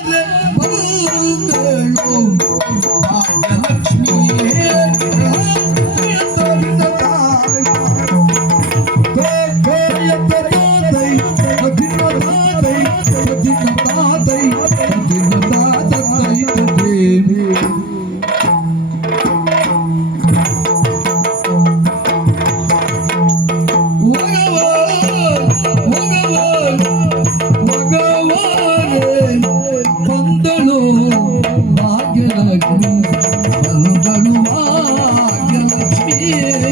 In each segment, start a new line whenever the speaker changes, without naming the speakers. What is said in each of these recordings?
Oh,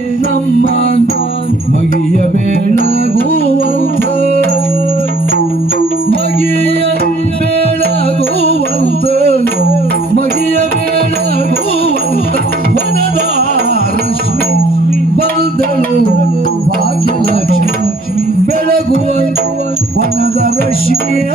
ನಮ್ಮ ಮಗಿಯ ಬೆಳಗುವಂತ. ಮಗಿಯ ಬೆಳಗುವಂತ. ಮಗಿಯ ಬೆಳಗುವಂತ. ವನದ ರಶ್ಮಿ ಬಂದಳು. ಭಾಗ್ಯಲಕ್ಷ್ಮಿ ಬೆಳಗುವ ವನದ ರಶ್ಮಿಯ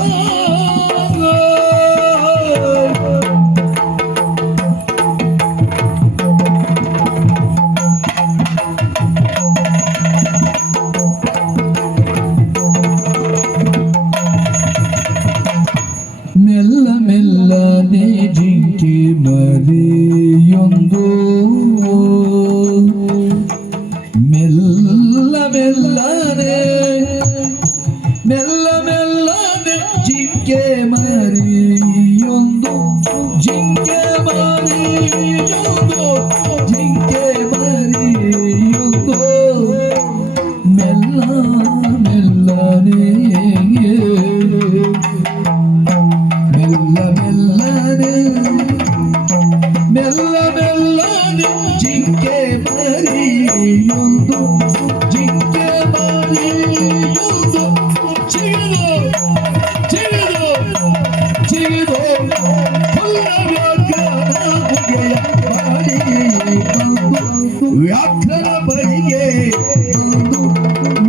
ಜಿಂಕೆ ಮರಿಯೊಂದು ಜಿಂಕೆ ಮರಿಯೊಂದು ಚಿಗಿದು ಚಿಗಿದು ಚಿಗಿದು ವ್ಯಾಕರಣ ಬಳಿಗೆ ಬಂದು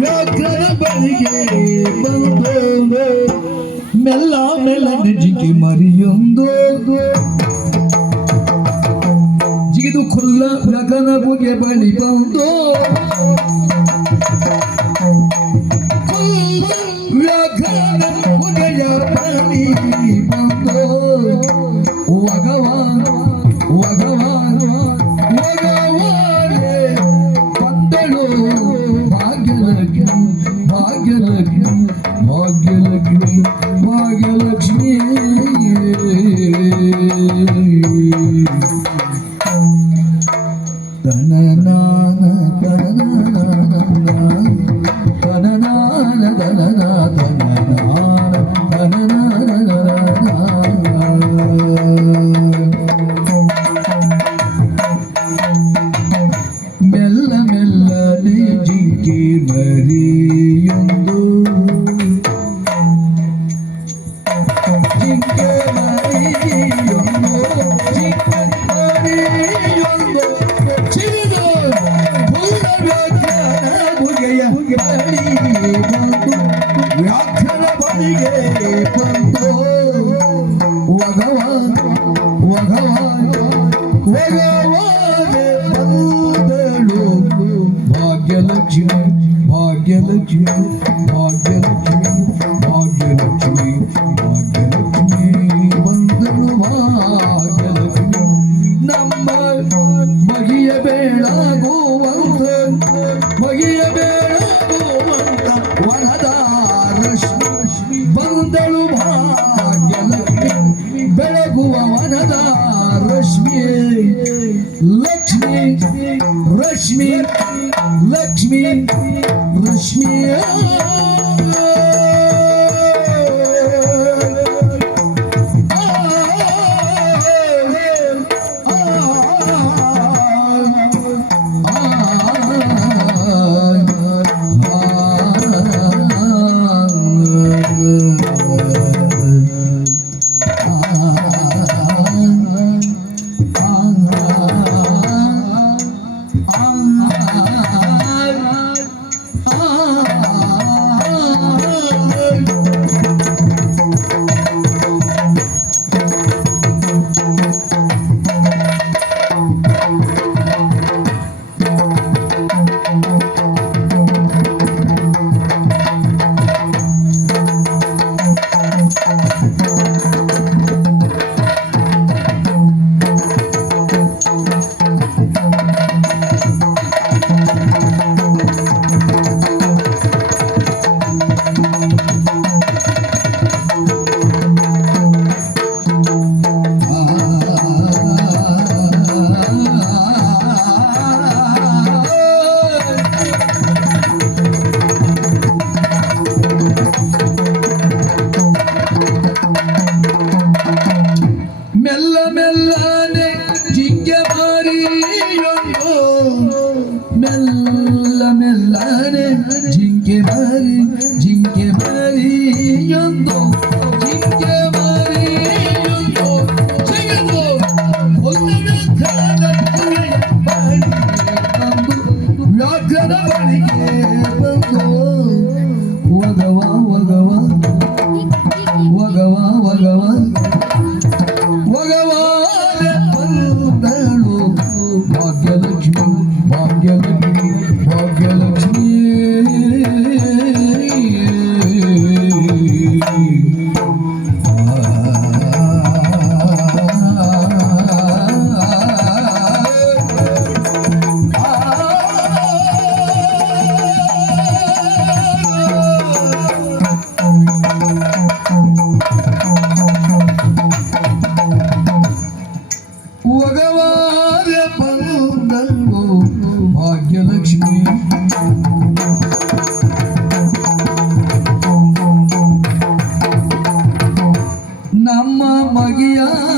ವ್ಯಾಕರಣ ಬಳಿಗೆ ಬಂದು ಮೆಲ್ಲ ಮೆಲ್ಲನೆ ಜಿಂಕೆ ಮರಿಯೊಂದು. ಬಗೆ ಬಲಿ ಬಂದು. Lakshmi, Rashmi, Lakshmi. മെല്ലാനെ ജിങ്കമാരിയൊന്നു മെല്ല മെല്ലാനെ ജിങ്കമാരി মাইয়া